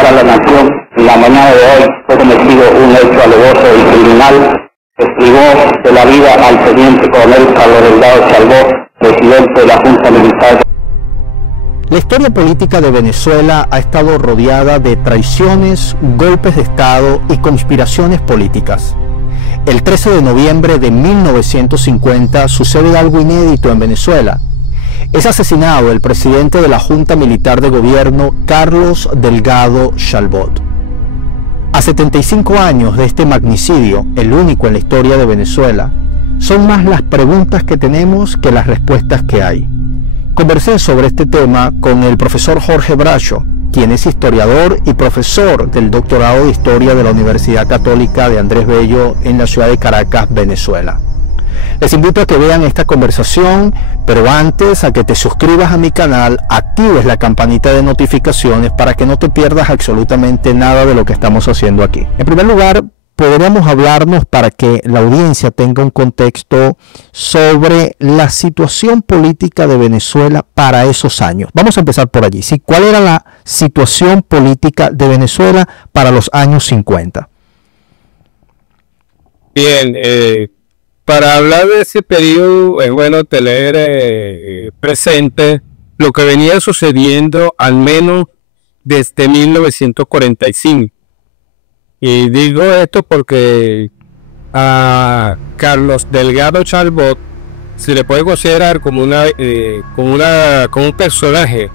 informar a la nación. En la mañana de hoy fue cometido un hecho alevoso y criminal que privó de la vida al teniente coronel Carlos Delgado Chalbaud, presidente de la Junta Militar. La historia política de Venezuela ha estado rodeada de traiciones, golpes de Estado y conspiraciones políticas. El 13 de noviembre de 1950 sucede algo inédito en Venezuela. Es asesinado el presidente de la Junta Militar de Gobierno, Carlos Delgado Chalbaud. A 75 años de este magnicidio, el único en la historia de Venezuela, son más las preguntas que tenemos que las respuestas que hay. Conversé sobre este tema con el profesor Jorge Bracho, quien es historiador y profesor del doctorado de Historia de la Universidad Católica de Andrés Bello en la ciudad de Caracas, Venezuela. Les invito a que vean esta conversación, pero antes a que te suscribas a mi canal, actives la campanita de notificaciones para que no te pierdas absolutamente nada de lo que estamos haciendo aquí. En primer lugar, podríamos hablarnos para que la audiencia tenga un contexto sobre la situación política de Venezuela para esos años. Vamos a empezar por allí. ¿Sí? ¿Cuál era la situación política de Venezuela para los años 50? Bien, para hablar de ese periodo es bueno tener presente lo que venía sucediendo al menos desde 1945. Y digo esto porque a Carlos Delgado Chalbaud se le puede considerar como un personaje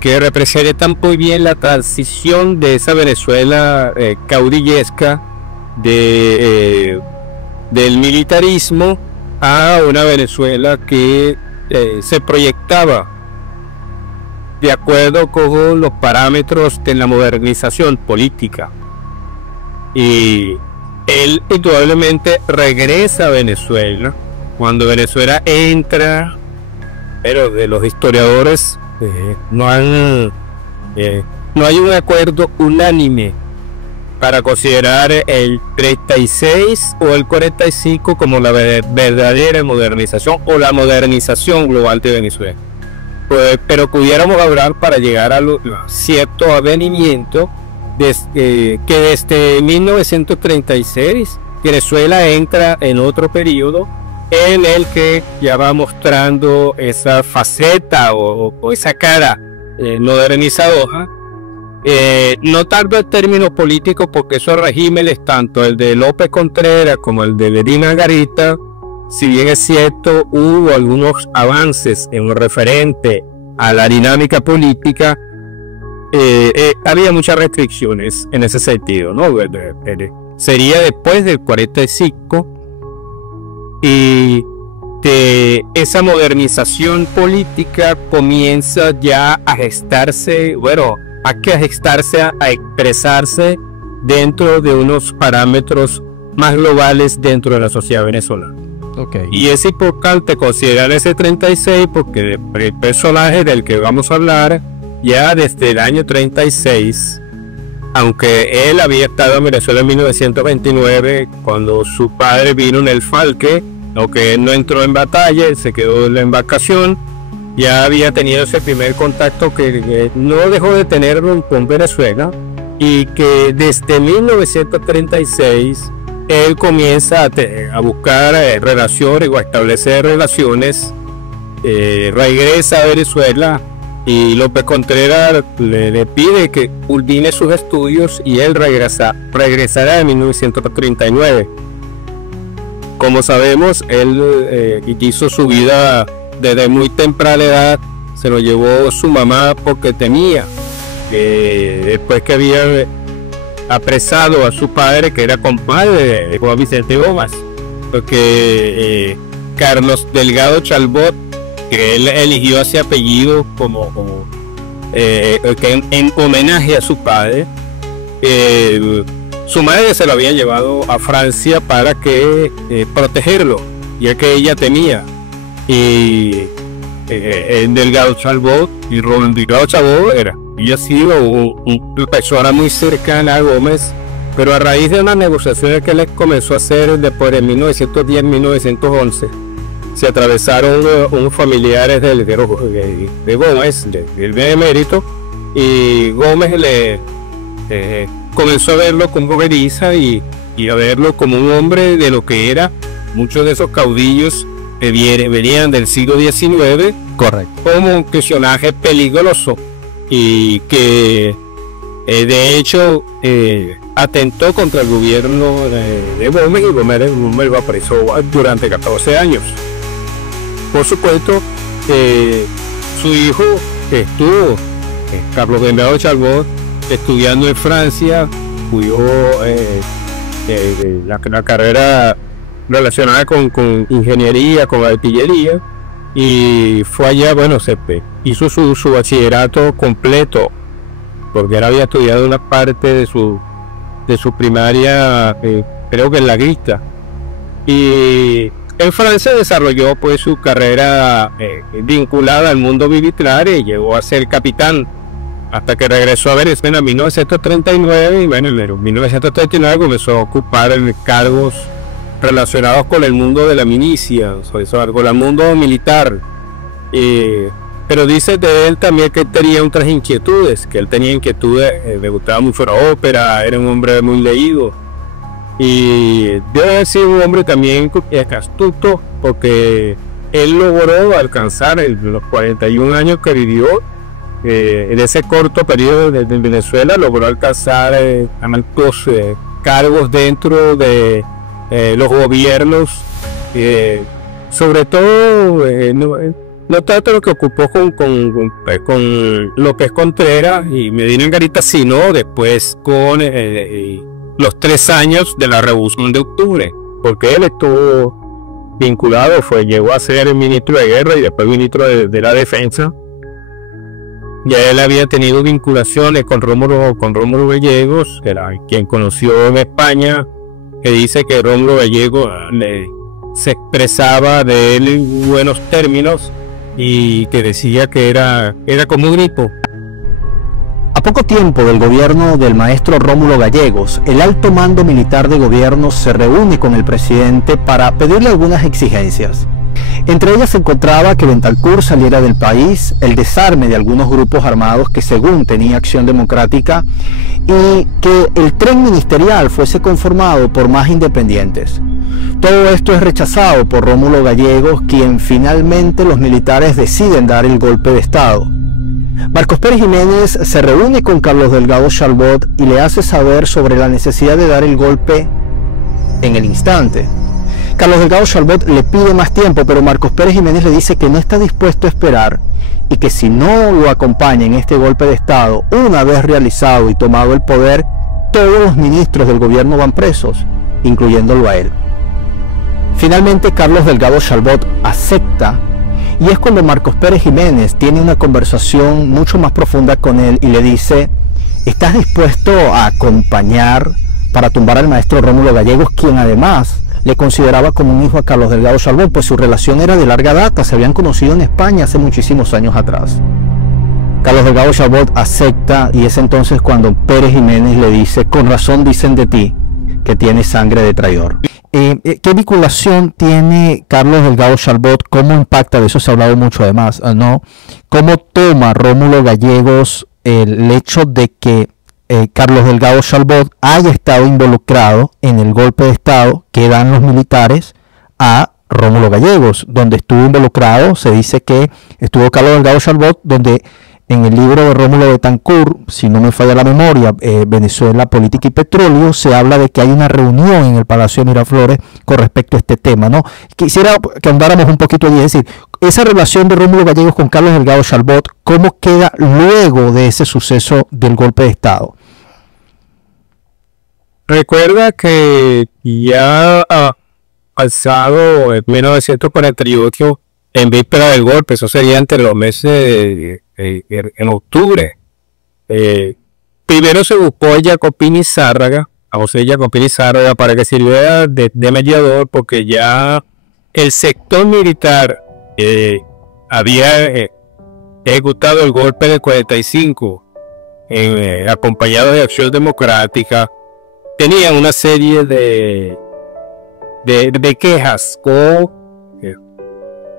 que representa muy bien la transición de esa Venezuela caudillesca del militarismo a una Venezuela que se proyectaba de acuerdo con los parámetros de la modernización política. Y él indudablemente regresa a Venezuela cuando Venezuela entra, pero de los historiadores no hay un acuerdo unánime para considerar el 36 o el 45 como la verdadera modernización o la modernización global de Venezuela. Pero pudiéramos hablar para llegar a cierto avenimiento que desde 1936 Venezuela entra en otro periodo en el que ya va mostrando esa faceta o esa cara modernizadora. No tanto el término político, porque esos regímenes, tanto el de López Contreras como el de Lenín Margarita, si bien es cierto, hubo algunos avances en lo referente a la dinámica política, había muchas restricciones en ese sentido, ¿no? Sería después del 45 y de esa modernización política comienza ya a gestarse, a expresarse dentro de unos parámetros más globales dentro de la sociedad venezolana. Okay. Y es importante considerar ese 36 porque el personaje del que vamos a hablar ya desde el año 36, aunque él había estado en Venezuela en 1929 cuando su padre vino en el Falke, aunque él no entró en batalla, él se quedó en la embarcación, ya había tenido ese primer contacto que no dejó de tenerlo con Venezuela, y que desde 1936 él comienza a buscar relaciones o a establecer relaciones, regresa a Venezuela y López Contreras le pide que culmine sus estudios y él regresará en 1939. Como sabemos, él hizo su vida desde muy temprana edad, se lo llevó su mamá porque temía que después que había apresado a su padre, que era compadre de Juan Vicente Gómez, porque Carlos Delgado Chalbaud, que él eligió ese apellido como en homenaje a su padre, su madre se lo había llevado a Francia para que protegerlo, ya que ella temía. Y Delgado Chalbaud y Rubén Delgado Chalbaud había sido una persona muy cercana a Gómez, pero a raíz de unas negociaciones que él comenzó a hacer después de 1910-1911, se atravesaron unos familiares de Gómez, del benemérito, y Gómez comenzó a verlo como Beriza y a verlo como un hombre de lo que era. Muchos de esos caudillos venían del siglo XIX, correcto, como un personaje peligroso y que de hecho atentó contra el gobierno de Gómez, y Gómez va preso durante 14 años. Por supuesto, su hijo estuvo, Carlos Delgado Chalbaud, estudiando en Francia, estudió la carrera relacionada con ingeniería, con artillería, y fue allá, bueno, hizo su bachillerato completo, porque él había estudiado una parte de su primaria, creo que en la Grista, y en Francia desarrolló pues su carrera vinculada al mundo militar y llegó a ser capitán hasta que regresó a Venezuela en 1939, y bueno, en 1939 comenzó a ocupar cargos relacionados con el mundo de la milicia, con el mundo militar. Pero dice de él también que él tenía otras inquietudes, le gustaba mucho la ópera, era un hombre muy leído, y debe haber sido un hombre también astuto, porque él logró alcanzar los 41 años que vivió, en ese corto periodo de Venezuela, logró alcanzar altos cargos dentro de los gobiernos, sobre todo no tanto lo que ocupó con López Contreras y Medina Angarita, sino después con los 3 años de la Revolución de Octubre, porque él estuvo vinculado, llegó a ser el ministro de Guerra y después ministro de la Defensa. Ya él había tenido vinculaciones con Rómulo Gallegos, que era quien conoció en España, que dice que Rómulo Gallegos se expresaba de él en buenos términos y que decía que era como un gripo. A poco tiempo del gobierno del maestro Rómulo Gallegos, el alto mando militar de gobierno se reúne con el presidente para pedirle algunas exigencias. Entre ellas se encontraba que Bentancur saliera del país, el desarme de algunos grupos armados que según tenía Acción Democrática, y que el tren ministerial fuese conformado por más independientes. Todo esto es rechazado por Rómulo Gallegos, quien finalmente los militares deciden dar el golpe de Estado. Marcos Pérez Jiménez se reúne con Carlos Delgado Chalbaud y le hace saber sobre la necesidad de dar el golpe en el instante. Carlos Delgado Chalbaud le pide más tiempo, pero Marcos Pérez Jiménez le dice que no está dispuesto a esperar y que si no lo acompaña en este golpe de Estado, una vez realizado y tomado el poder, todos los ministros del gobierno van presos, incluyéndolo a él. Finalmente Carlos Delgado Chalbaud acepta, y es cuando Marcos Pérez Jiménez tiene una conversación mucho más profunda con él y le dice: ¿estás dispuesto a acompañar para tumbar al maestro Rómulo Gallegos, quien además le consideraba como un hijo a Carlos Delgado Chalbaud, pues su relación era de larga data, se habían conocido en España hace muchísimos años atrás? Carlos Delgado Chalbaud acepta, y es entonces cuando Pérez Jiménez le dice: con razón dicen de ti que tienes sangre de traidor. ¿Qué vinculación tiene Carlos Delgado Chalbaud? ¿Cómo impacta? De eso se ha hablado mucho además, ¿no? ¿Cómo toma Rómulo Gallegos el hecho de que Carlos Delgado Chalbaud haya estado involucrado en el golpe de Estado que dan los militares a Rómulo Gallegos? Donde estuvo involucrado, se dice que estuvo Carlos Delgado Chalbaud, donde en el libro de Rómulo Betancur, si no me falla la memoria, Venezuela, Política y Petróleo, se habla de que hay una reunión en el Palacio de Miraflores con respecto a este tema, ¿no? Quisiera que ahondáramos un poquito allí, es decir, esa relación de Rómulo Gallegos con Carlos Delgado Chalbaud, ¿cómo queda luego de ese suceso del golpe de Estado? Recuerda que ya pasado en 1948, en víspera del golpe, eso sería entre los meses en octubre, primero se buscó a Jacopini Zárraga, a José Jacopini Zárraga, para que sirviera de mediador, porque ya el sector militar había ejecutado el golpe del 45, acompañado de Acción Democrática. Tenían una serie de quejas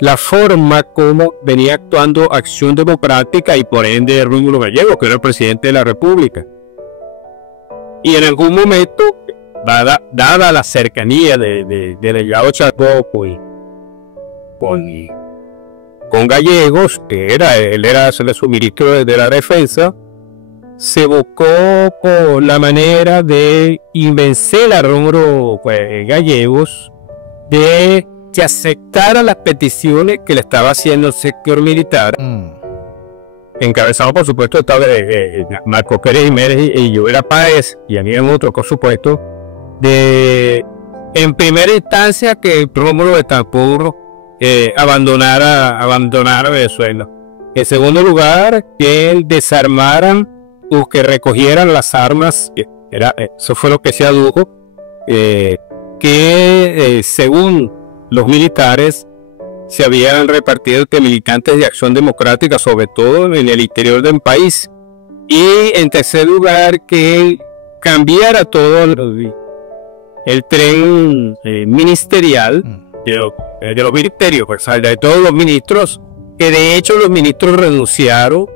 la forma como venía actuando Acción Democrática y por ende Rómulo Gallegos, que era el presidente de la República. Y en algún momento, dada la cercanía de Delgado Chalbaud con Gallegos, que él era su ministro de la Defensa, se buscó por la manera de convencer a Rómulo Gallegos de que aceptara las peticiones que le estaba haciendo el sector militar, encabezado por supuesto estaba Marcos Pérez Jiménez y Llovera Páez, y había otros, por supuesto, en primera instancia que Rómulo Betancourt abandonara Venezuela. En segundo lugar, que desarmaran o que recogieran las armas, eso fue lo que se adujo, según los militares se habían repartido entre militantes de Acción Democrática, sobre todo en el interior del país. Y en tercer lugar, que cambiara todo el tren ministerial de los ministerios, pues, de todos los ministros, que de hecho los ministros renunciaron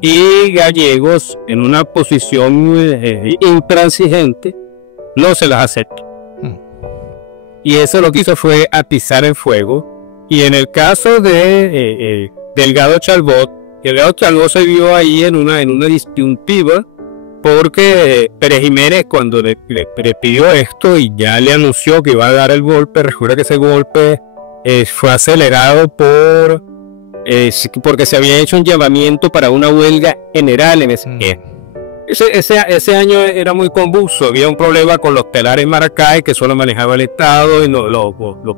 y Gallegos, en una posición intransigente, no se las aceptó. Y eso lo que hizo fue atizar el fuego. Y en el caso de Delgado Chalbaud se vio ahí en una disyuntiva, porque Pérez Jiménez, cuando le pidió esto y ya le anunció que iba a dar el golpe, recuerda que ese golpe fue acelerado porque se había hecho un llamamiento para una huelga general en ese año era muy convulso, había un problema con los telares en Maracay que solo manejaba el Estado, y los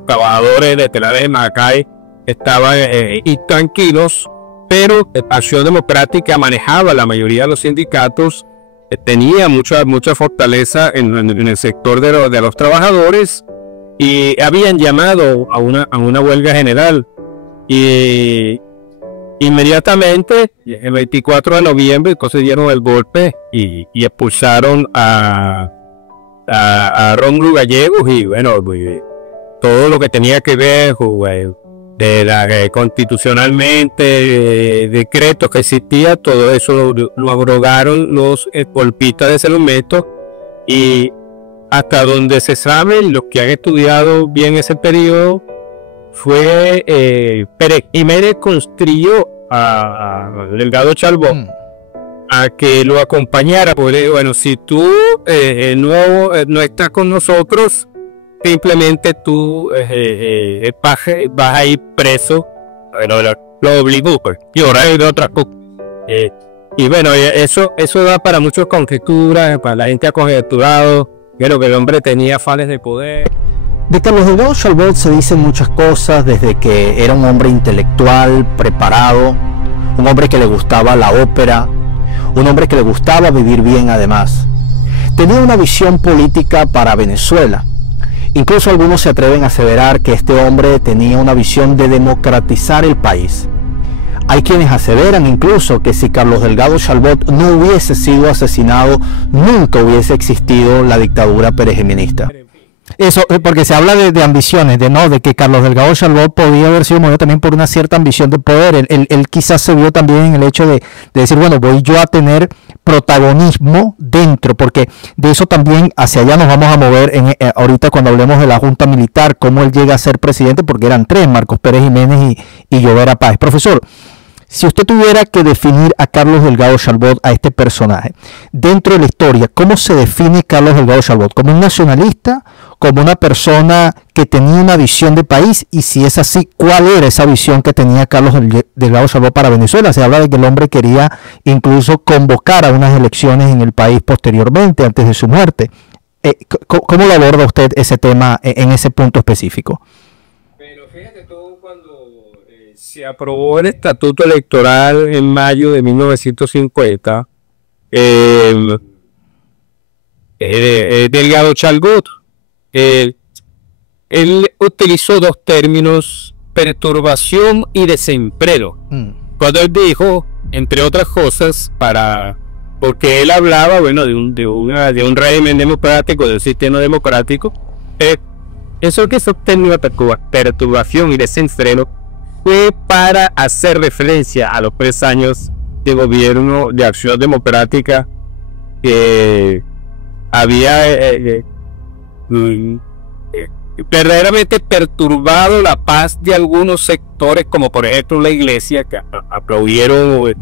trabajadores de telares de Maracay estaban intranquilos, pero Acción Democrática manejaba la mayoría de los sindicatos, tenía mucha fortaleza en el sector de los trabajadores, y habían llamado a una huelga general. Y inmediatamente, el 24 de noviembre, entonces dieron el golpe y expulsaron a Rómulo Gallegos, y bueno, todo lo que tenía que ver constitucionalmente, decretos que existían, todo eso lo abrogaron los golpistas de Celumeto. Y hasta donde se sabe, los que han estudiado bien ese periodo, fue Pérez Jiménez construyó a Delgado Chalbaud a que lo acompañara, porque bueno, si tú no estás con nosotros, simplemente tú vas a ir preso. Bueno, lo obligó, pues, y ahora hay otra cosa. Y bueno, eso da para muchas conjeturas, para la gente ha conjeturado, pero que el hombre tenía afanes de poder. De Carlos Delgado Chalbaud se dicen muchas cosas, desde que era un hombre intelectual, preparado, un hombre que le gustaba la ópera, un hombre que le gustaba vivir bien además. Tenía una visión política para Venezuela. Incluso algunos se atreven a aseverar que este hombre tenía una visión de democratizar el país. Hay quienes aseveran incluso que si Carlos Delgado Chalbaud no hubiese sido asesinado, nunca hubiese existido la dictadura perejimenista. Eso, porque se habla de ambiciones, de que Carlos Delgado Chalbaud podía haber sido movido también por una cierta ambición de poder. Él quizás se vio también en el hecho de decir, bueno, voy yo a tener protagonismo dentro, porque de eso también hacia allá nos vamos a mover ahorita cuando hablemos de la Junta Militar, cómo él llega a ser presidente, porque eran tres, Marcos Pérez Jiménez y Llovera Páez. Profesor, si usted tuviera que definir a Carlos Delgado Chalbaud, a este personaje, dentro de la historia, ¿cómo se define Carlos Delgado Chalbaud? ¿Como un nacionalista? ¿Como una persona que tenía una visión de país? Y si es así, ¿cuál era esa visión que tenía Carlos Delgado Chalbaud para Venezuela? Se habla de que el hombre quería incluso convocar a unas elecciones en el país posteriormente, antes de su muerte. ¿Cómo lo aborda usted ese tema en ese punto específico? Fíjate tú, cuando se aprobó el estatuto electoral en mayo de 1950, Delgado Chalbaud, él utilizó dos términos, perturbación y desempleo. Cuando él dijo, entre otras cosas, porque él hablaba, bueno, de un régimen democrático, de un sistema democrático, eso que esos términos, perturbación y desenfreno, fue para hacer referencia a los 3 años de gobierno de Acción Democrática que había verdaderamente perturbado la paz de algunos sectores, como por ejemplo la iglesia, que aplaudieron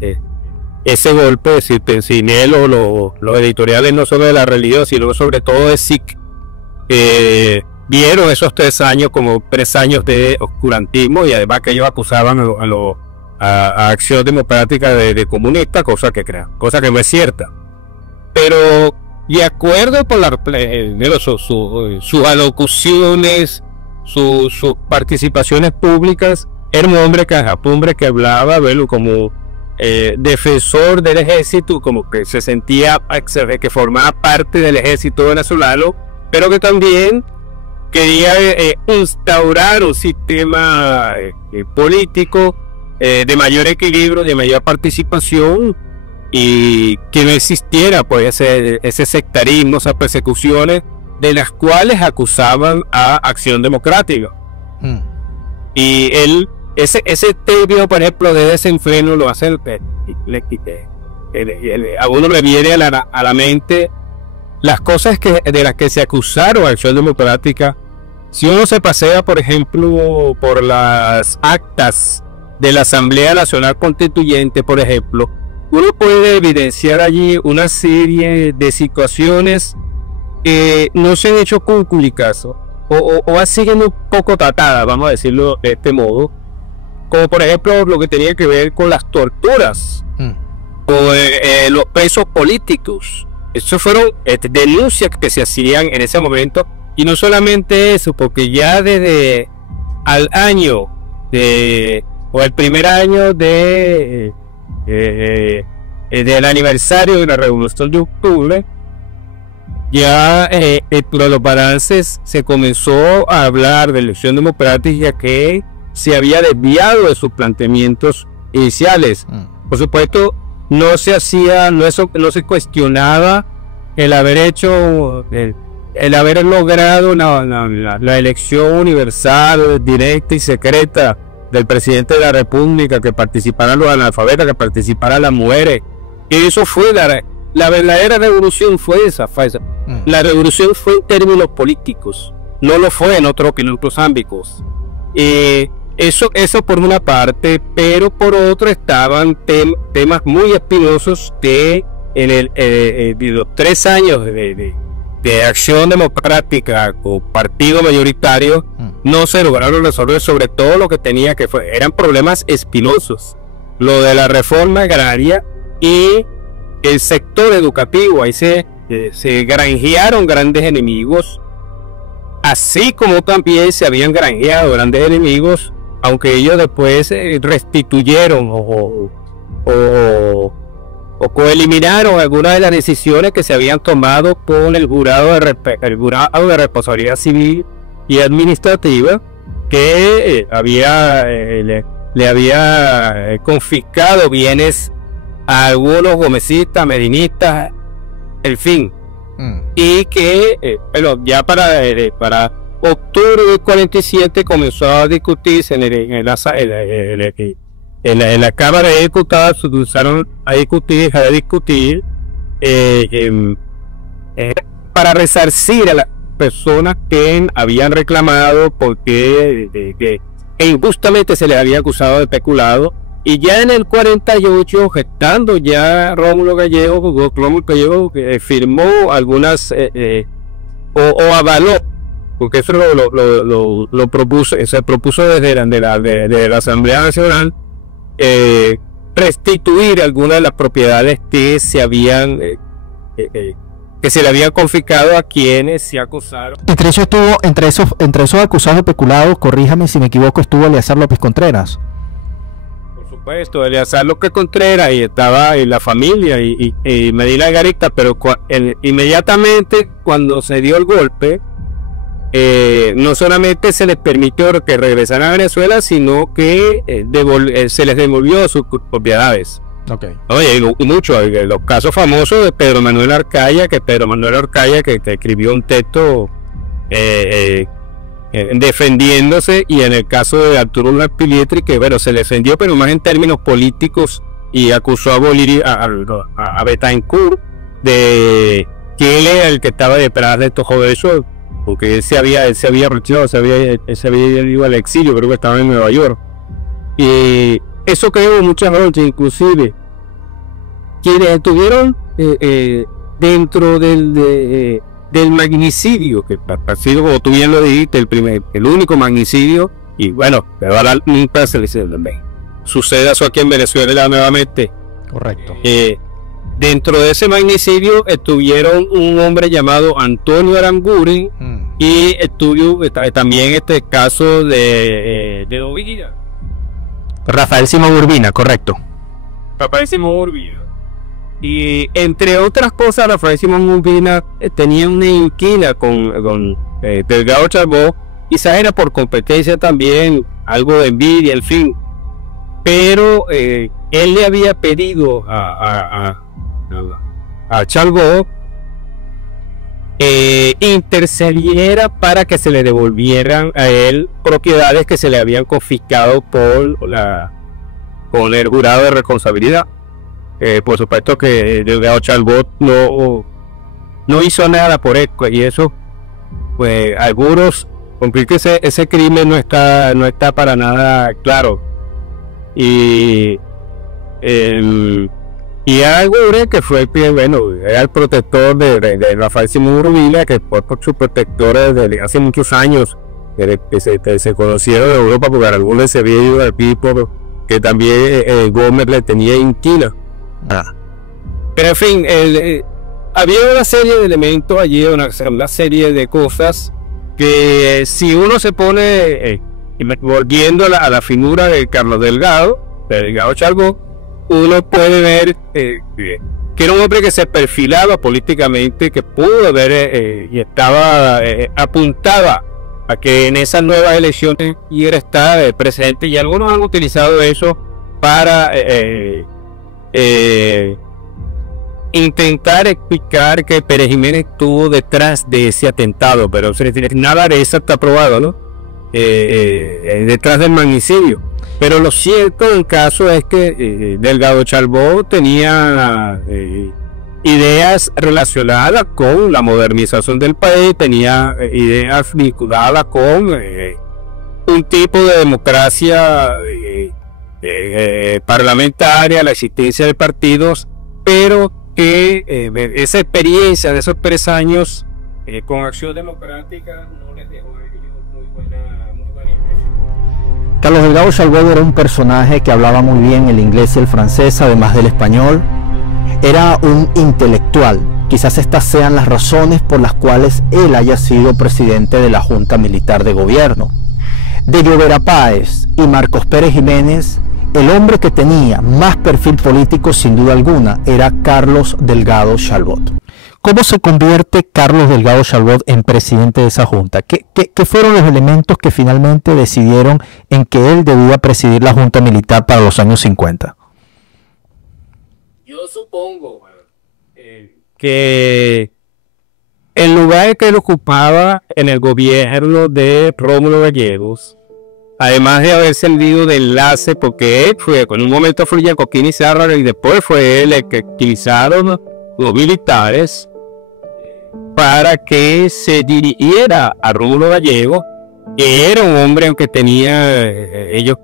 ese golpe, sin él o los editoriales no solo de la religión, sino sobre todo de SIC, vieron esos 3 años como 3 años de oscurantismo, y además que ellos acusaban a Acción Democrática de comunista, cosa que no es cierta. Pero de acuerdo con sus alocuciones, sus participaciones públicas, era un hombre que hablaba, como defensor del ejército, como que se sentía que formaba parte del ejército venezolano, pero que también quería instaurar un sistema político de mayor equilibrio, de mayor participación, y que no existiera pues ese sectarismo, esas persecuciones de las cuales acusaban a Acción Democrática. Y él, ese término, por ejemplo, de desenfreno, lo hace a uno le viene a la mente las cosas de las que se acusaron a Acción Democrática. Si uno se pasea, por ejemplo, por las actas de la Asamblea Nacional Constituyente, por ejemplo, uno puede evidenciar allí una serie de situaciones que no se han hecho públicas o han sido un poco tratadas, vamos a decirlo de este modo, como por ejemplo lo que tenía que ver con las torturas o los presos políticos. Esas fueron denuncias que se hacían en ese momento, y no solamente eso, porque ya desde el primer año del aniversario de la Revolución de Octubre, ya por los balances se comenzó a hablar de elección democrática que se había desviado de sus planteamientos iniciales. Por supuesto, no se cuestionaba el haber hecho, el haber logrado la elección universal, directa y secreta del presidente de la República, que participaran los analfabetas, que participaran las mujeres. Y eso fue la verdadera revolución, fue esa. La revolución fue en términos políticos, no lo fue en otros ámbitos. Eso por una parte, pero por otro estaban temas muy espinosos en los 3 años de Acción Democrática con partido mayoritario. No se lograron resolver, sobre todo lo que eran problemas espinosos, lo de la reforma agraria y el sector educativo. Ahí se granjearon grandes enemigos, así como también se habían granjeado grandes enemigos, aunque ellos después restituyeron o coeliminaron algunas de las decisiones que se habían tomado con el jurado de responsabilidad civil y administrativa, que le había confiscado bienes a algunos gomecistas, medinistas, en fin, y que ya para octubre del 47 comenzó a discutirse en la Cámara de Diputados. Se comenzaron a discutir para resarcir a las personas que habían reclamado porque injustamente se les había acusado de peculado. Y ya en el 48, gestando ya Rómulo Gallego firmó algunas o avaló, porque eso lo propuso, se propuso desde la Asamblea Nacional, restituir algunas de las propiedades que se habían que se le habían confiscado a quienes se acusaron. Entre esos acusados de peculado, corríjame si me equivoco, estuvo Eleazar López Contreras. Por supuesto, Eleazar López Contreras, y estaba la familia y Medina Garita, pero inmediatamente cuando se dio el golpe, no solamente se les permitió que regresaran a Venezuela, sino que se les devolvió sus propiedades. Oye, y mucho, los casos famosos de Pedro Manuel Arcaya, que escribió un texto defendiéndose, y en el caso de Arturo Pietri, que bueno, se defendió pero más en términos políticos y acusó a Bolívar, a Betancourt, de que él era el que estaba detrás de estos jóvenes, porque él se había retirado, se había ido al exilio, creo que estaba en Nueva York, y eso creó muchas noches, inclusive quienes estuvieron dentro del magnicidio, que así como tú bien lo dijiste, el único magnicidio, y bueno, pero ahora nunca sucede eso aquí en Venezuela nuevamente. Correcto. Dentro de ese magnicidio estuvieron un hombre llamado Antonio Aranguren, y estuvo también este caso de Urbina. Rafael Simón Urbina, correcto. Rafael Simón Urbina. Y entre otras cosas, Rafael Simón Urbina tenía una inquina con Delgado Chalbaud, quizás era por competencia también, algo de envidia, en fin. Pero él le había pedido a Chalbaud intercediera para que se le devolvieran a él propiedades que se le habían confiscado por el jurado de responsabilidad. Por supuesto que Delgado Chalbaud no hizo nada por él, y eso, pues algunos cumplir que ese crimen no está para nada claro. Y Aranguren, que fue era el protector de Rafael Simón Urbina, que fue por sus protectores desde hace muchos años, que se conocieron en Europa, porque Aranguren se había ido al Pipo, que también Gómez le tenía inquina. Pero en fin, había una serie de elementos allí, una serie de cosas que, si uno se pone volviendo a la figura de Carlos Delgado Chalbaud, uno puede ver que era un hombre que se perfilaba políticamente, que pudo haber y estaba apuntaba a que en esas nuevas elecciones quiera estar presente, y algunos han utilizado eso para intentar explicar que Pérez Jiménez estuvo detrás de ese atentado, pero nada de eso está probado, ¿no? Detrás del magnicidio. Pero lo cierto del caso es que Delgado Chalbaud tenía ideas relacionadas con la modernización del país, tenía ideas vinculadas con un tipo de democracia parlamentaria, la existencia de partidos, pero que esa experiencia de esos 3 años con Acción Democrática no les dejó a ellos muy buena impresión. Carlos Delgado Chalbaud era un personaje que hablaba muy bien el inglés y el francés, además del español. Era un intelectual. Quizás estas sean las razones por las cuales él haya sido presidente de la Junta Militar de Gobierno. De Llovera Páez y Marcos Pérez Jiménez, el hombre que tenía más perfil político, sin duda alguna, era Carlos Delgado Chalbaud. ¿Cómo se convierte Carlos Delgado Chalbaud en presidente de esa junta? ¿Qué fueron los elementos que finalmente decidieron en que él debía presidir la Junta Militar para los años 50? Yo supongo que el lugar que él ocupaba en el gobierno de Rómulo Gallegos, además de haber servido de enlace, porque él fue, en un momento fue Coquín y Serra, y después fue él el que utilizaron los militares para que se dirigiera a Rómulo Gallegos, que era un hombre que tenía, ellos,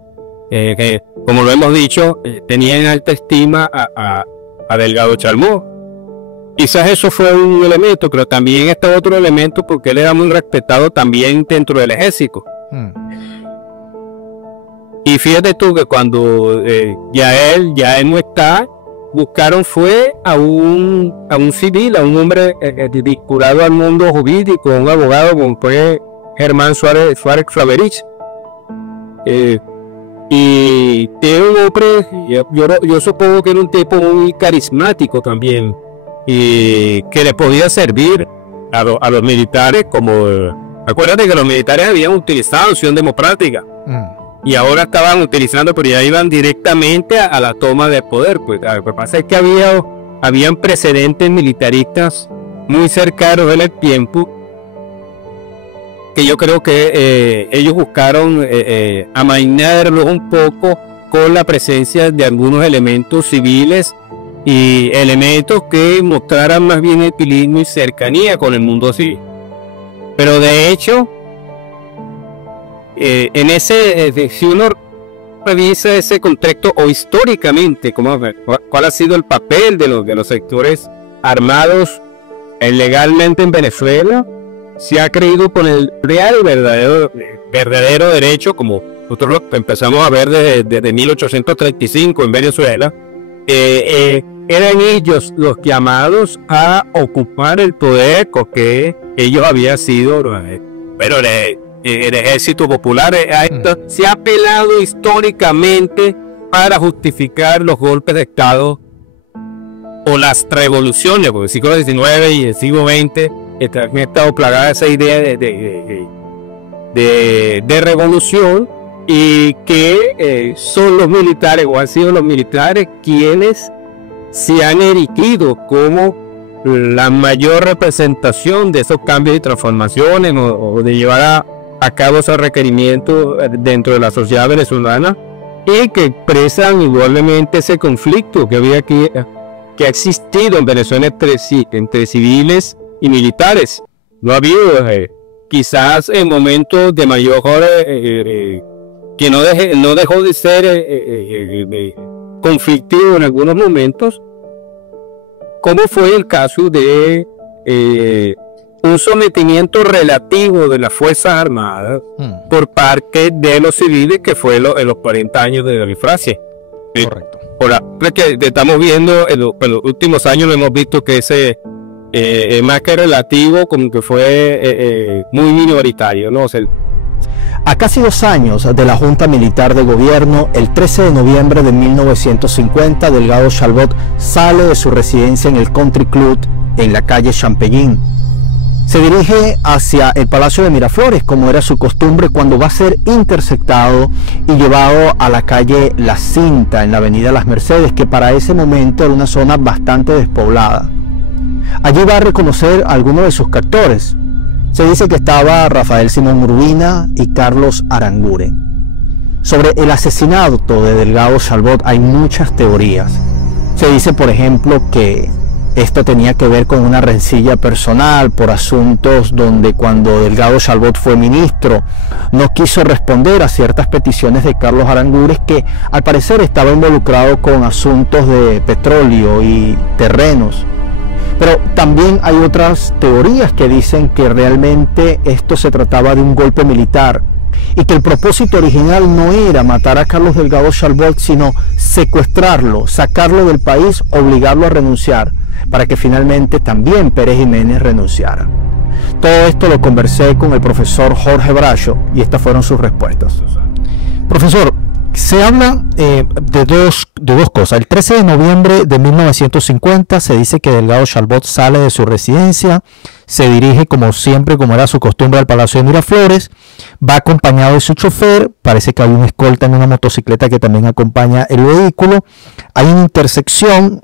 como lo hemos dicho, tenían en alta estima a Delgado Chalbaud. Quizás eso fue un elemento, pero también está otro elemento, porque él era muy respetado también dentro del ejército. Y fíjate tú que cuando ya él no está, buscaron fue a un civil, a un hombre vinculado al mundo jurídico, un abogado como fue Germán Suárez Claverich. Y tiene un hombre, yo supongo que era un tipo muy carismático también, y que le podía servir a los militares, como acuérdate que los militares habían utilizado Acción Democrática. Y ahora estaban utilizando, pero ya iban directamente a la toma de poder. Pues lo que pasa es que habían precedentes militaristas muy cercanos en el tiempo, que yo creo que ellos buscaron amainarlo un poco con la presencia de algunos elementos civiles y elementos que mostraran más bien equilibrio y cercanía con el mundo civil. Pero de hecho, si uno revisa ese contexto o históricamente, cuál ha sido el papel de los sectores armados legalmente en Venezuela, se ha creído con el real y verdadero derecho, como nosotros lo empezamos a ver desde 1835 en Venezuela. Eran ellos los llamados a ocupar el poder que ellos habían sido, pero el ejército popular se ha apelado históricamente para justificar los golpes de Estado o las revoluciones, porque el siglo XIX y el siglo XX han estado plagadas de esa idea de revolución, y que son los militares o han sido los militares quienes se han erigido como la mayor representación de esos cambios y transformaciones o de llevar a cabo esos requerimientos dentro de la sociedad venezolana, y que expresan igualmente ese conflicto que ha existido en Venezuela entre civiles y militares. No ha habido quizás en momentos de mayor que no dejó de ser conflictivo en algunos momentos, como fue el caso de un sometimiento relativo de las Fuerzas Armadas por parte de los civiles, que fue en los 40 años de la democracia. Correcto. Que estamos viendo en los últimos años, lo hemos visto que ese más que relativo, como que fue muy minoritario, ¿no? O sea, a casi 2 años de la Junta Militar de Gobierno, el 13 de noviembre de 1950, Delgado Chalbaud sale de su residencia en el Country Club en la calle Champellín. Se dirige hacia el Palacio de Miraflores, como era su costumbre, cuando va a ser interceptado y llevado a la calle La Cinta, en la avenida Las Mercedes, que para ese momento era una zona bastante despoblada. Allí va a reconocer a algunos de sus captores. Se dice que estaba Rafael Simón Urbina y Carlos Aranguren. Sobre el asesinato de Delgado Chalbaud hay muchas teorías. Se dice, por ejemplo, que esto tenía que ver con una rencilla personal por asuntos donde, cuando Delgado Chalbaud fue ministro, no quiso responder a ciertas peticiones de Carlos Aranguren, que al parecer estaba involucrado con asuntos de petróleo y terrenos. Pero también hay otras teorías que dicen que realmente esto se trataba de un golpe militar y que el propósito original no era matar a Carlos Delgado Chalbaud, sino secuestrarlo, sacarlo del país, obligarlo a renunciar, para que finalmente también Pérez Jiménez renunciara. Todo esto lo conversé con el profesor Jorge Bracho y estas fueron sus respuestas. Profesor, se habla de dos cosas. El 13 de noviembre de 1950 se dice que Delgado Chalbaud sale de su residencia, se dirige, como siempre, como era su costumbre, al Palacio de Miraflores, va acompañado de su chofer, parece que hay una escolta en una motocicleta que también acompaña el vehículo. Hay una intersección,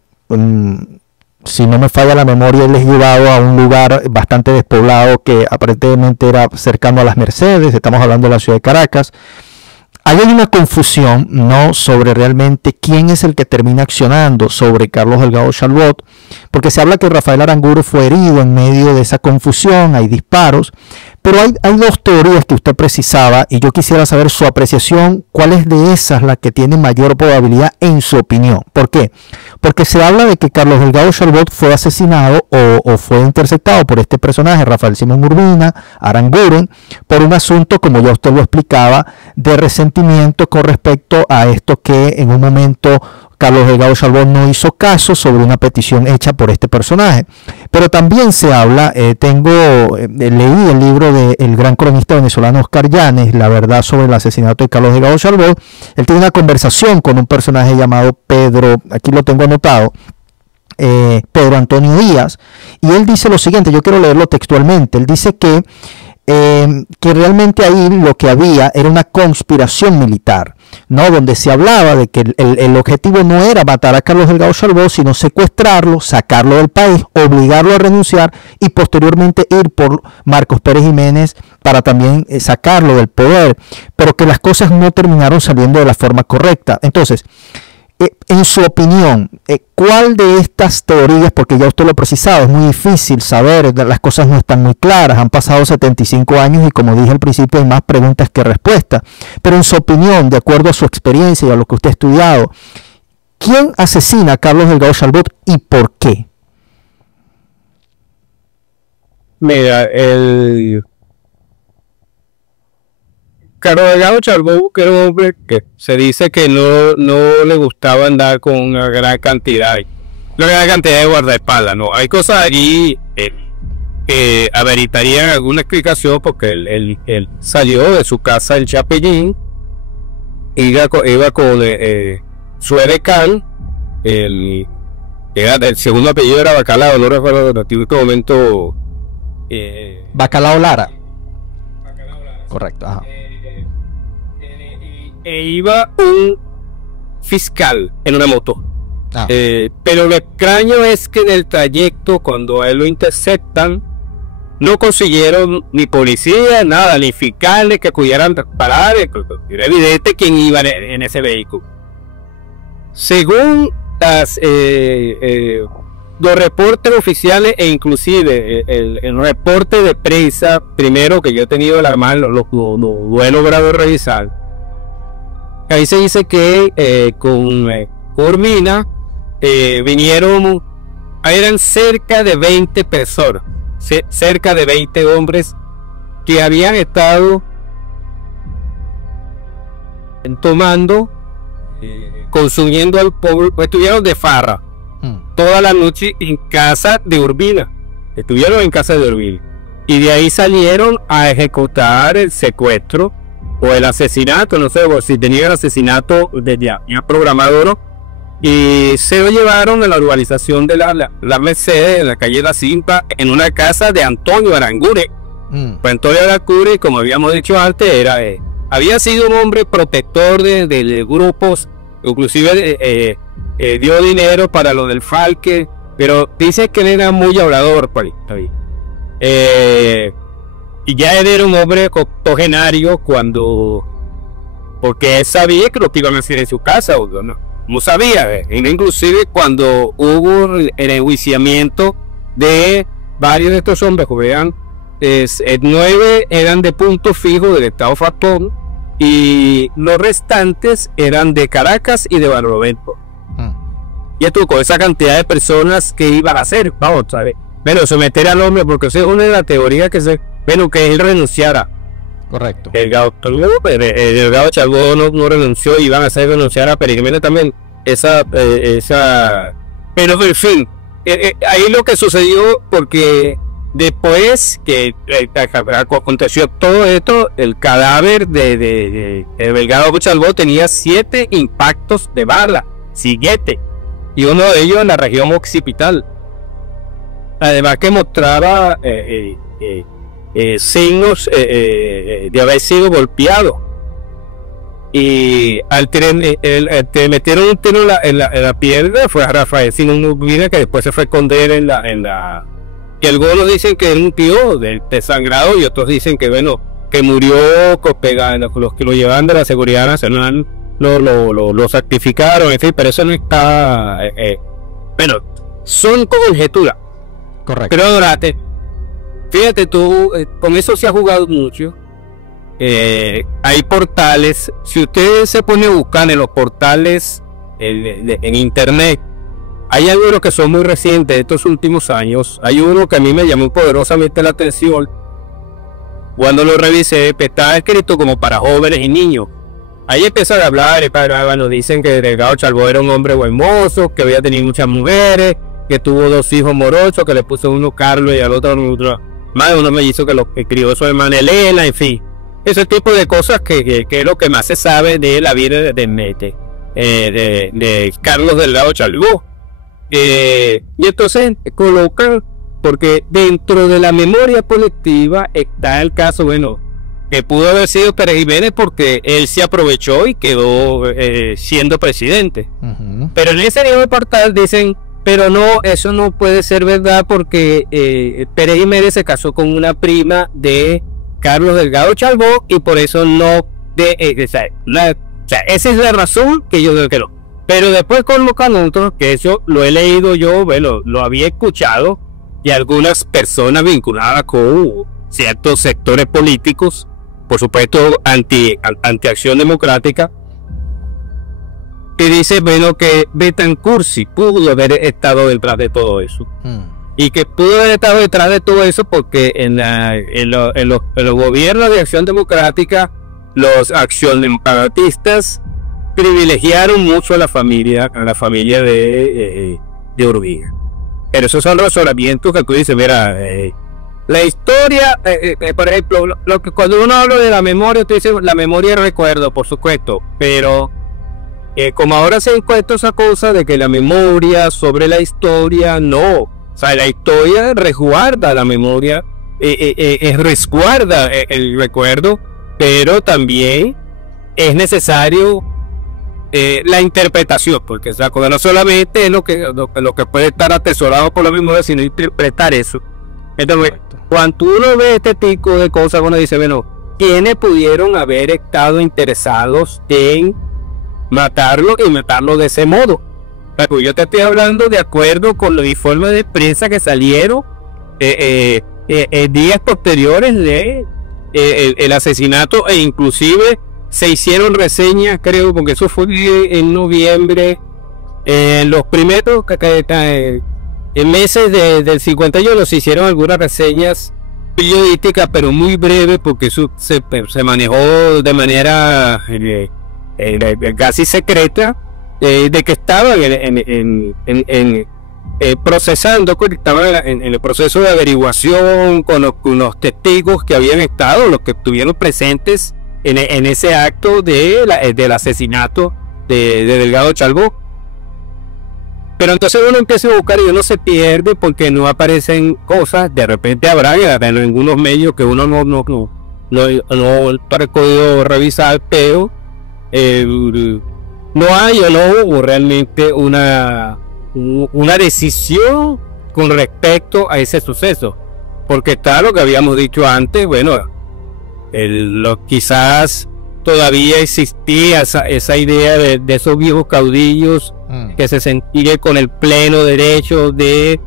si no me falla la memoria, él es llevado a un lugar bastante despoblado que aparentemente era cercano a Las Mercedes, estamos hablando de la ciudad de Caracas. Hay una confusión, ¿no?, sobre realmente quién es el que termina accionando sobre Carlos Delgado Chalbaud, porque se habla que Rafael Aranguren fue herido en medio de esa confusión, hay disparos, pero hay dos teorías que usted precisaba y yo quisiera saber su apreciación. ¿Cuál es de esas la que tiene mayor probabilidad en su opinión? ¿Por qué? Porque se habla de que Carlos Delgado Chalbaud fue asesinado o fue interceptado por este personaje, Rafael Simón Urbina, Aranguren, por un asunto, como ya usted lo explicaba, de resentimiento con respecto a esto que en un momento Carlos Delgado Chalbaud no hizo caso sobre una petición hecha por este personaje. Pero también se habla, leí el libro del gran cronista venezolano Oscar Llanes, La verdad sobre el asesinato de Carlos Delgado Chalbaud. Él tiene una conversación con un personaje llamado Pedro, aquí lo tengo anotado, Pedro Antonio Díaz, y él dice lo siguiente, yo quiero leerlo textualmente. Él dice que que realmente ahí lo que había era una conspiración militar, ¿no? Donde se hablaba de que el objetivo no era matar a Carlos Delgado Chalbaud, sino secuestrarlo, sacarlo del país, obligarlo a renunciar y posteriormente ir por Marcos Pérez Jiménez para también sacarlo del poder, pero que las cosas no terminaron saliendo de la forma correcta. Entonces, en su opinión, ¿cuál de estas teorías, porque ya usted lo ha precisado, es muy difícil saber, las cosas no están muy claras, han pasado 75 años y como dije al principio hay más preguntas que respuestas, pero en su opinión, de acuerdo a su experiencia y a lo que usted ha estudiado, ¿quién asesina a Carlos Delgado Chalbaud y por qué? Mira, Carlos Delgado Chalbaud, que era un hombre que se dice que no le gustaba andar con una gran cantidad de guardaespaldas, ¿no? Hay cosas allí que ameritarían alguna explicación, porque él salió de su casa en Chapellín, iba con su edecán, el segundo apellido era Bacalao, no recuerdo en este momento. Bacalao Lara. Correcto, ajá. Iba un fiscal en una moto. Pero lo extraño es que en el trayecto, cuando a él lo interceptan, no consiguieron ni policía, nada, ni fiscales que pudieran parar. Era evidente quién iba en ese vehículo. Según los reportes oficiales e inclusive el reporte de prensa, primero que yo he tenido la mano, lo he logrado revisar. Ahí se dice que con Cormina vinieron, eran cerca de 20 personas, cerca de 20 hombres que habían estado tomando, consumiendo alcohol, estuvieron de farra toda la noche en casa de Urbina, estuvieron en casa de Urbina, y de ahí salieron a ejecutar el secuestro o el asesinato, no sé si tenía el asesinato desde ya programado, ¿no? Y se lo llevaron a la urbanización de la Mercedes, en la calle La Cinta, en una casa de Antonio Aranguren. Pues Antonio Aranguren, como habíamos dicho antes, había sido un hombre protector de grupos, inclusive dio dinero para lo del Falque, pero dice que él era muy hablador, y ya él era un hombre octogenario porque él sabía que lo que iban a hacer en su casa, no sabía, inclusive cuando hubo el enjuiciamiento de varios de estos hombres, que vean, 9 eran de punto fijo del estado Falcón y los restantes eran de Caracas y de Barlovento. Y esto con esa cantidad de personas que iban a hacer, vamos a ver, bueno, someter al hombre, porque esa es una de las teorías que él renunciara. Correcto. El Delgado Chalbaud no renunció, y iban a hacer renunciar a Pérez Jiménez también. Pero en fin, ahí lo que sucedió, porque después que aconteció todo esto, el cadáver de Delgado Chalbaud tenía 7 impactos de bala, 7, y uno de ellos en la región occipital. Además que mostraba signos de haber sido golpeado, y al metieron un tiro en la pierna fue a Rafael Simón Urbina, que después se fue a esconder en la y algunos dicen que es un tío desangrado, y otros dicen que bueno, que murió los que lo llevaban de la Seguridad Nacional lo sacrificaron, en fin, pero eso no está bueno, son conjeturas. Correcto. Pero Dorate, fíjate tú, con eso se ha jugado mucho. Hay portales, si usted se pone a buscar en los portales en internet, hay algunos que son muy recientes de estos últimos años. Hay uno que a mí me llamó poderosamente la atención cuando lo revisé, que está escrito como para jóvenes y niños. Ahí empiezan a hablar, bueno, dicen que Delgado Chalbaud era un hombre buen mozo, que había tenido muchas mujeres, que tuvo 2 hijos morochos, que le puso uno Carlos y al otro más de uno mellizo, que lo que crió su hermana Elena, en fin, ese tipo de cosas que es lo que más se sabe de la vida de Carlos Delgado Chalbaud. Y entonces colocan porque dentro de la memoria colectiva está el caso, bueno, que pudo haber sido Pérez Jiménez porque él se aprovechó y quedó siendo presidente. Pero en ese mismo portal dicen, pero no, eso no puede ser verdad porque Pérez Jiménez se casó con una prima de Carlos Delgado Chalbaud y por eso no, esa es la razón que yo creo que no. Pero después con los canutos, que eso lo he leído yo, bueno, lo había escuchado, y algunas personas vinculadas con ciertos sectores políticos, por supuesto anti-acción democrática, que dice, bueno, que Betancur sí pudo haber estado detrás de todo eso. Y que pudo haber estado detrás de todo eso porque en los gobiernos de acción democrática, los acciondemocratistas privilegiaron mucho a la familia de Urbina. Pero esos son razonamientos que tú dices, mira, la historia, por ejemplo, lo que cuando uno habla de la memoria, tú dices, la memoria es recuerdo, por supuesto, pero como ahora se encuentra esa cosa de que la memoria sobre la historia, no, o sea, la historia resguarda la memoria, resguarda el recuerdo, pero también es necesario la interpretación, porque esa cosa no solamente es lo que puede estar atesorado por la memoria, sino interpretar eso. Entonces, cuando uno ve este tipo de cosas, uno dice, bueno, ¿quiénes pudieron haber estado interesados en matarlo y matarlo de ese modo? Pues yo te estoy hablando de acuerdo con los informes de prensa que salieron días posteriores de el asesinato, e inclusive se hicieron reseñas, creo, porque eso fue en noviembre, los primeros meses del 51 se hicieron algunas reseñas periodísticas, pero muy breves, porque eso se manejó de manera casi secreta, de que estaban procesando, que estaban en el proceso de averiguación con los testigos que habían estado, los que estuvieron presentes en ese acto del asesinato de Delgado Chalbaud. Pero entonces uno empieza a buscar y uno se pierde porque no aparecen cosas. De repente habrá en algunos medios que uno no ha podido revisar, pero no hay o no hubo realmente una decisión con respecto a ese suceso, porque está lo que habíamos dicho antes, bueno, quizás todavía existía esa idea de esos viejos caudillos que se sentían con el pleno derecho de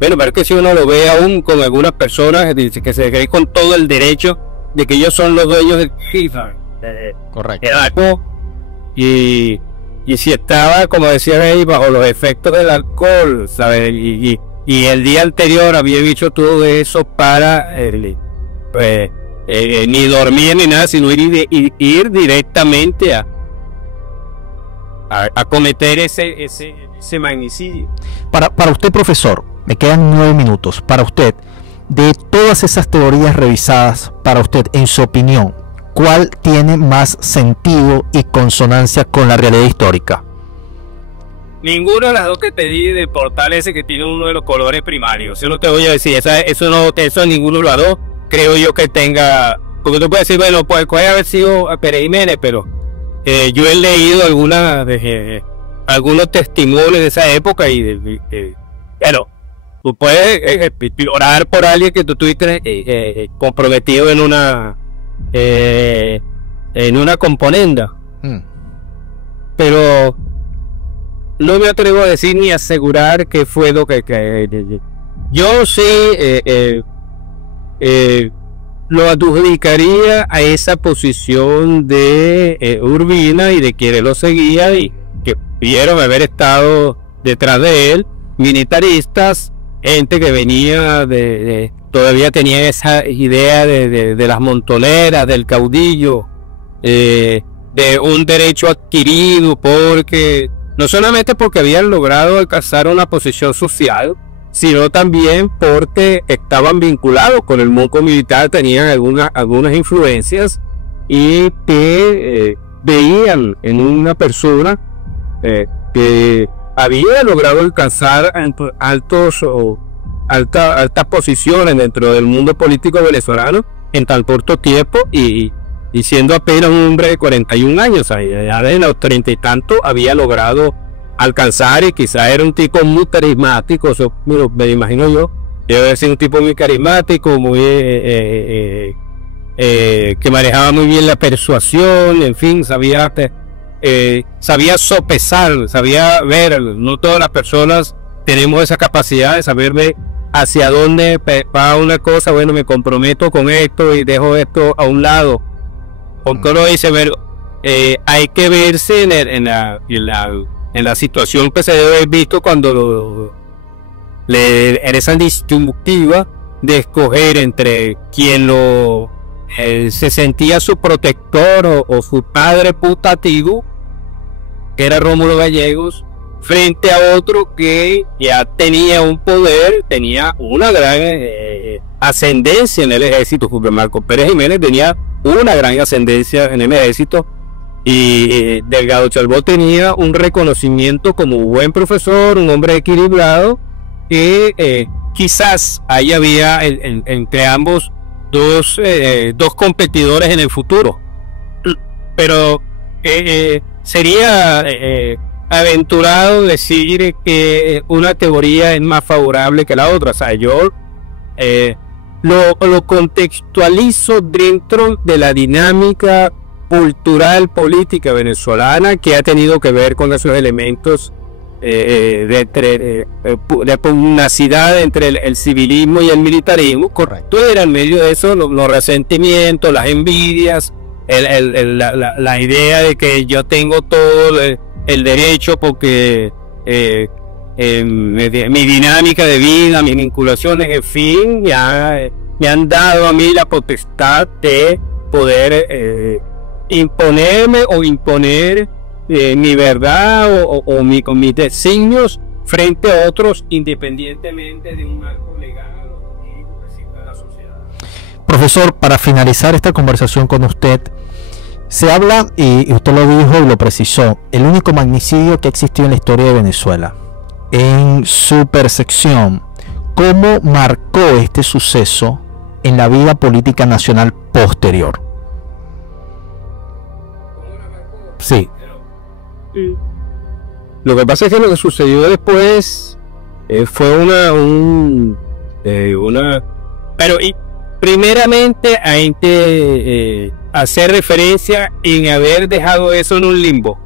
bueno, pero es que si uno lo ve aún con algunas personas que se creen con todo el derecho de que ellos son los dueños del correcto. Y si estaba, como decía ahí, bajo los efectos del alcohol, ¿sabes? Y el día anterior había dicho todo eso para ni dormir ni nada, sino ir directamente a cometer ese magnicidio. Para usted, profesor, me quedan 9 minutos. Para usted, de todas esas teorías revisadas, para usted, en su opinión, ¿cuál tiene más sentido y consonancia con la realidad histórica? Ninguna de las dos que te di de portal ese que tiene uno de los colores primarios. Yo no te voy a decir, eso ninguno de los dos creo yo que tenga, porque tú puedes decir, bueno, puede haber sido Pérez Jiménez, pero yo he leído algunos testimonios de esa época y bueno, tú puedes orar por alguien que tú estuviste comprometido en una componenda, pero no me atrevo a decir ni a asegurar que fue lo que yo sí lo adjudicaría a esa posición de Urbina y de quienes lo seguían y que pudieron haber estado detrás de él, militaristas, gente que venía todavía tenía esa idea de las montoneras, del caudillo, de un derecho adquirido, porque no solamente porque habían logrado alcanzar una posición social, sino también porque estaban vinculados con el mundo militar, tenían algunas influencias y que veían en una persona que había logrado alcanzar altos altas posiciones dentro del mundo político venezolano en tan corto tiempo y siendo apenas un hombre de 41 años, ya de los 30 y tanto había logrado alcanzar, y quizás era un tipo muy carismático, eso me imagino yo, debe ser un tipo muy carismático, muy que manejaba muy bien la persuasión, en fin, sabía sopesar, sabía ver. No todas las personas tenemos esa capacidad de saber ver hacia dónde va una cosa. Bueno, me comprometo con esto y dejo esto a un lado. Porque uno dice, hay que verse en la situación que se debe haber visto cuando en esa disyuntiva de escoger entre quien se sentía su protector o su padre putativo, que era Rómulo Gallegos, frente a otro que ya tenía un poder, tenía una gran ascendencia en el ejército. Marco Pérez Jiménez tenía una gran ascendencia en el ejército, y Delgado Chalbaud tenía un reconocimiento como buen profesor, un hombre equilibrado, que quizás ahí había entre ambos dos competidores en el futuro, pero sería aventurado decir que una teoría es más favorable que la otra. O sea, yo lo contextualizo dentro de la dinámica cultural política venezolana, que ha tenido que ver con esos elementos de pugnacidad entre el civilismo y el militarismo. Correcto. Era en medio de eso los resentimientos, las envidias, la idea de que yo tengo todo el derecho porque mi dinámica de vida, mis vinculaciones, en fin, ya me han dado a mí la potestad de poder imponerme o imponer mi verdad o mis designios frente a otros, independientemente de un marco legal o que exista la sociedad. Profesor, para finalizar esta conversación con usted, se habla, y usted lo dijo y lo precisó, el único magnicidio que existió en la historia de Venezuela. En su percepción, ¿cómo marcó este suceso en la vida política nacional posterior? Sí. Lo que pasa es que lo que sucedió después fue pero primeramente hay que hacer referencia en haber dejado eso en un limbo,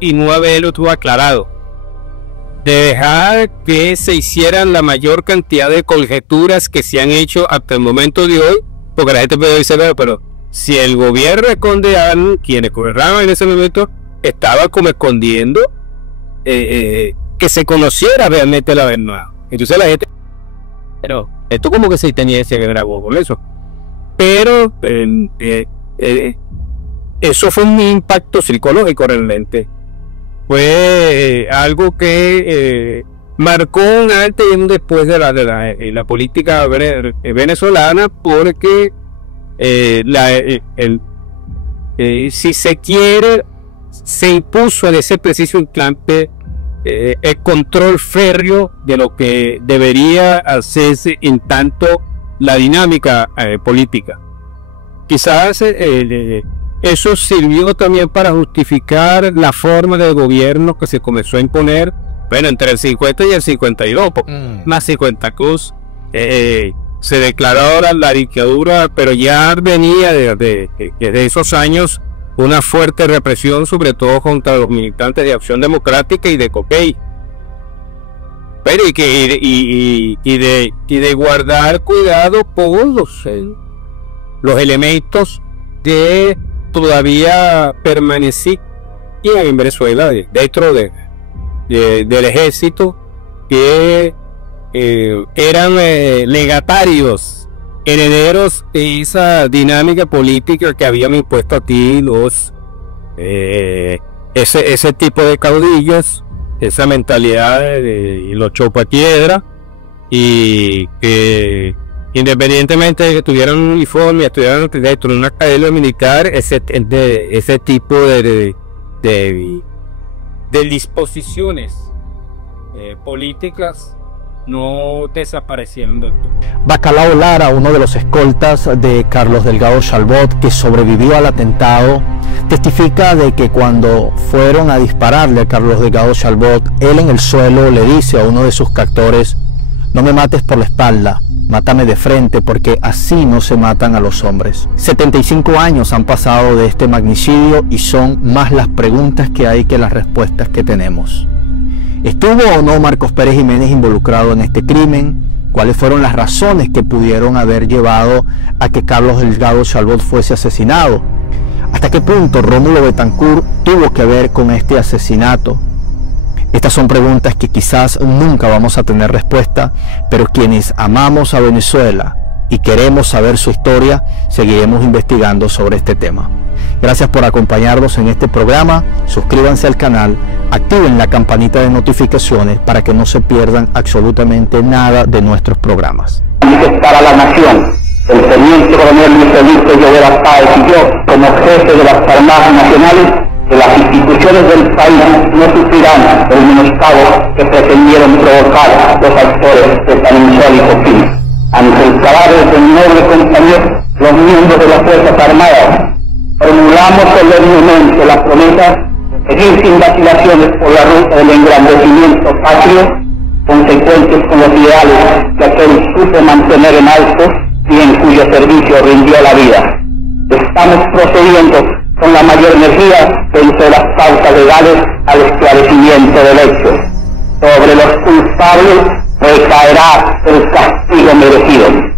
y no haberlo tú aclarado, de dejar que se hicieran la mayor cantidad de conjeturas que se han hecho hasta el momento de hoy, porque la gente puede decir, pero si el gobierno esconde a quienes gobernaban en ese momento, estaba como escondiendo que se conociera realmente la verdad. Entonces la gente, pero esto como que se tenía ese grabo con eso, pero eso fue un impacto psicológico realmente. Fue algo que marcó un antes y un después de la política venezolana, porque si se quiere, se impuso en ese preciso instante el control férreo de lo que debería hacerse en tanto la dinámica política. Quizás eso sirvió también para justificar la forma de gobierno que se comenzó a imponer, bueno, entre el 50 y el 52, más 50 Cruz. Se declaró la dictadura, pero ya venía de esos años una fuerte represión, sobre todo contra los militantes de Acción Democrática y de COPEI, pero y de guardar cuidado por los elementos que todavía permanecían en Venezuela dentro del ejército, que eran legatarios, herederos de esa dinámica política que habían impuesto aquí ese tipo de caudillos, esa mentalidad de los chopapiedra, y que independientemente de que tuvieran un uniforme, estuvieran dentro de una academia militar, ese tipo de disposiciones políticas no desaparecieron del todo. Bacalao Lara, uno de los escoltas de Carlos Delgado Chalbaud, que sobrevivió al atentado, testifica de que cuando fueron a dispararle a Carlos Delgado Chalbaud, él en el suelo le dice a uno de sus captores: no me mates por la espalda, mátame de frente, porque así no se matan a los hombres. 75 años han pasado de este magnicidio y son más las preguntas que hay que las respuestas que tenemos. ¿Estuvo o no Marcos Pérez Jiménez involucrado en este crimen? ¿Cuáles fueron las razones que pudieron haber llevado a que Carlos Delgado Chalbaud fuese asesinado? ¿Hasta qué punto Rómulo Betancourt tuvo que ver con este asesinato? Estas son preguntas que quizás nunca vamos a tener respuesta, pero quienes amamos a Venezuela y queremos saber su historia, seguiremos investigando sobre este tema. Gracias por acompañarnos en este programa. Suscríbanse al canal, activen la campanita de notificaciones para que no se pierdan absolutamente nada de nuestros programas. Manifestar a la nación, el teniente coronel Luis Felipe Llovera Páez y yo, como jefe de las Armadas Nacionales, que las instituciones del país no sufrirán el menoscabo que pretendieron provocar los actores de tan insólito fin. Ante el cadáver del noble compañero, los miembros de las Fuerzas Armadas formulamos solemnemente la promesa de seguir sin vacilaciones por la ruta del engrandecimiento patrio, consecuentes con los ideales que aquel supo mantener en alto y en cuyo servicio rindió la vida. Estamos procediendo con la mayor energía dentro de las pautas legales al esclarecimiento del hecho. Sobre los culpables recaerá el castigo merecido.